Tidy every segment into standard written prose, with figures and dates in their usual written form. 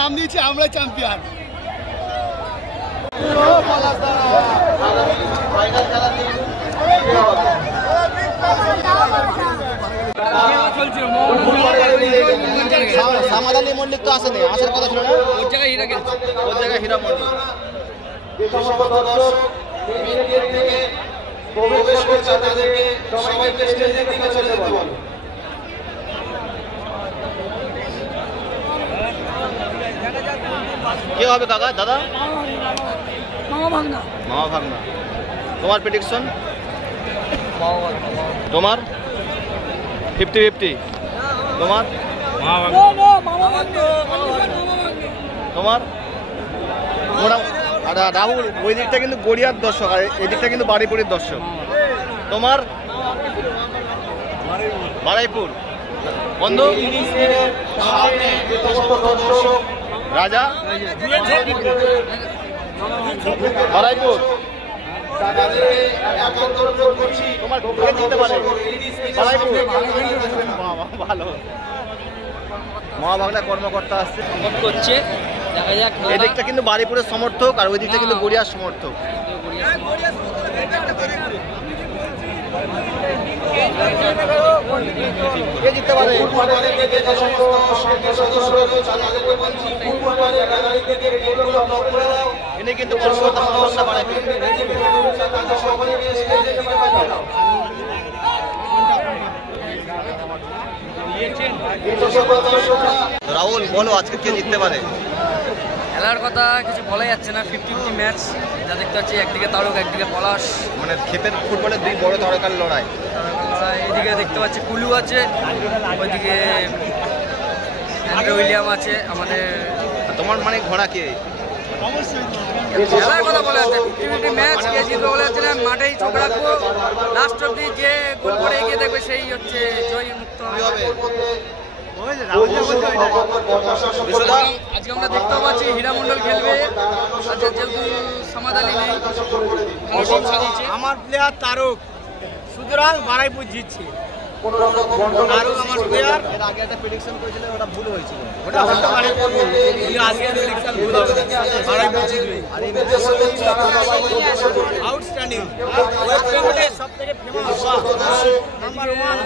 নাম দিয়েছি আমরা চ্যাম্পিয়ন। সামাদ আলী মল্লিক তো আসেনি, আসার কথা ছিল না, ওর জায়গায় হীরা খেলছে, ওর জায়গায় হীরা মল্লিক। কে হবে কাকা দাদা? মামা ভাগনা। মামা ভাগনা। তোমার প্রেডিকশন? তোমার 50-50? তোমার? তোমার? রাহুল ওই দিকটা কিন্তু গড়িয়ার দর্শক, আর এই দিকটা কিন্তু বারুইপুরের দর্শক। তোমার? বারুইপুর। বন্ধু রাজা বারুইপুর। তোমার কে জিততে পারে? বারুইপুর। ভালো। মহাভাগনা কর্মকর্তা আসছে করছে, দেখা যাক। এদিকটা কিন্তু বারুইপুরের সমর্থক আর ওই দিকটা কিন্তু গড়িয়ার সমর্থক। কে জিততে পারে? ইনি কিন্তু কর্মকর্তা সমস্যা বাড়ায়। রাহুল বলো আজকে কে জিততে পারে? খেলার কথা কিছু বলা যাচ্ছে না, 50-50 ম্যাচ যা দেখতে পাচ্ছি। একদিকে তারক, একদিকে পলাশ, মানে ক্ষেপের ফুটবলের দুই বড় তারকার লড়াই। এদিকে দেখতে পাচ্ছি কুলু আছে, ওইদিকে উইলিয়াম আছে আমাদের। তোমার মানে ঘোড়া কে? খেলার কথা বলা যাচ্ছে 50-50 ম্যাচ, কে জিতবে বলা যাচ্ছে না। মাঠেই চোখ রাখবো, লাস্ট অব্দি যে গোল করে এগিয়ে দেখবে সেই হচ্ছে জয়ী মুক্ত হবে। আজকে আমরা দেখতেও পাচ্ছি হীরা মন্ডল খেলবে। আচ্ছা, যেহেতু সামাদ আলী নেই, আমার প্লেয়ার তারক, সুতরাং বারুইপুর জিতছে। তারক আমার প্লেয়ার। এর আগে একটা প্রেডিকশন করেছিল, ওটা ভুল হয়েছিল। ওটা হতে পারে, কিন্তু আজকে প্রেডিকশন ভুল হবে। বারুইপুর জিতবে। আউটস্ট্যান্ডিং। ওয়েস্ট বেঙ্গলের সবথেকে ফেমাস নাম্বার 1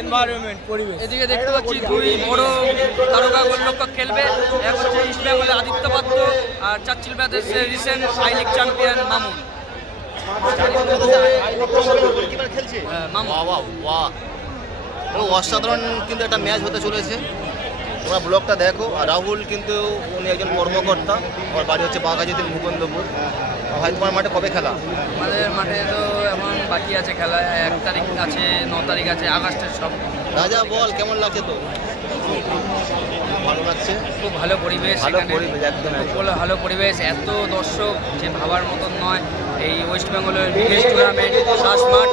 এনভায়রনমেন্ট, পরিবেশ। এদিকে দেখতে পাচ্ছি দুই বড় তারকা গোলরক্ষক খেলবে। এক হচ্ছে ইস্ট বেঙ্গলের আদিত্য পাত্র, আর চার্চিল ব্রাদার্সের recent I League champion Mamun. খেলছে অসাধারণ কিন্তু একটা ম্যাচ হতে চলেছে। তোমরা ব্লগটা দেখো। আর রাহুল কিন্তু উনি একজন কর্মকর্তা, ওর বাড়ি হচ্ছে বাঘাযতীন মুকুন্দপুর। ভাই তোমার মাঠে কবে খেলা? আমাদের মাঠে তো এখন বাকি আছে খেলা, 1 তারিখ আছে, 9 তারিখ আছে, আগস্টের সব। রাজা বল কেমন লাগছে? তো ভালো লাগছে, খুব ভালো পরিবেশ, ভালো পরিবেশ, এত দর্শক যে ভাবার মতন নয়। এই ওয়েস্ট বেঙ্গলের বিগেস্ট টুর্নামেন্ট, মাঠ।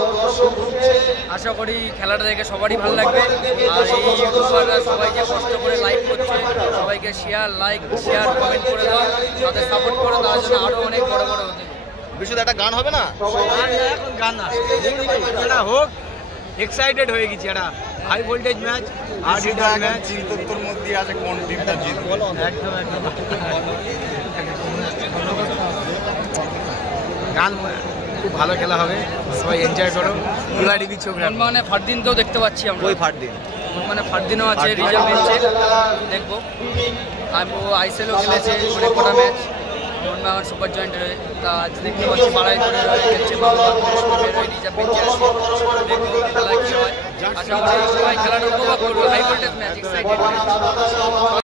আশা করি খেলাটা দেখে সবারই ভালো লাগবে। আর এই ইউটিউবাররা সবাই যে কষ্ট করে লাইভ করছে, সবাইকে শেয়ার কমেন্ট করে দাও, তাদের সাপোর্ট করো, তার জন্য আরও অনেক বড় বড় হতে। বিশুদ্ধ একটা গান হবে না? এখন গান না, এটা হোক। এক্সাইটেড হয়ে গেছি, এটা high voltage match, hard hitter match. চিন্তার মধ্যে আছে কোন টিমটা জিতবে। একদম গান, খুব ভালো খেলা হবে, সবাই এনজয় করো। মানে ফারদিনকেও দেখতে পাচ্ছি আমরা। ওই ফারদিন, মানে ফারদিনও আছে রিজার্ভ বেঞ্চে, দেখবো। আর ও আইসিএলও খেলেছে অনেক কটা ম্যাচ, মোহনবাগান সুপার জয়েন্টের। তা আজ দেখতে পাচ্ছি বারুইপুরের হয়ে খেলছে, রিজার্ভ বেঞ্চে আছে। দেখবো খেলা কী হয়। আশা করি সবাই খেলাটা উপভোগ করবো। High voltage match, excited.